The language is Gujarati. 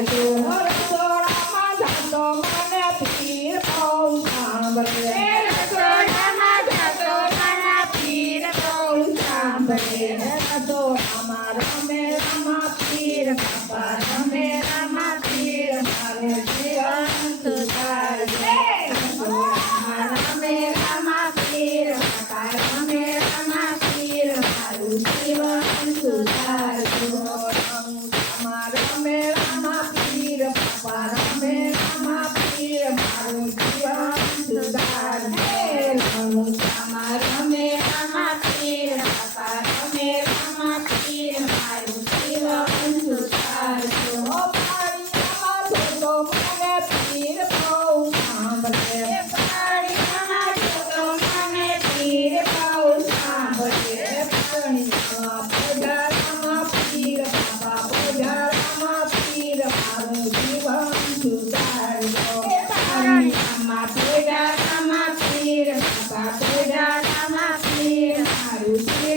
સુધારજો રસોડામાં જાતો મને પીર બહુ સાંભળે રસોડામાં જાતો મને પીર બહુ સાંભળે રસોડામાં રમે રમા પીર બાપા રમે રમા પીર મારું જીવન સુધારજે રસોડામાં રમે રમા પીર બાપા રમે રમા પીર મારું જીવન સુધારજો રમે રમા પીર બાપા રમે રમા પીર મારું જીવન સુધારજે રમુચામાં રમે રમા પીર બાપા રમે રમા પીર મારું જીવન સુધારજો પાણીમાં જોતો મને પીર બહુ સાંભળે પાણીમાં જોતો મને પીર બહુ સાંભળે પાણીમાં પોઢારામાં પીર બાપા પોઢારામાં પીર મારું જીવન સુધારજો પાણીમાં પોઢારામાં પીર બાપા પોઢારામાં પીર મારું જીવન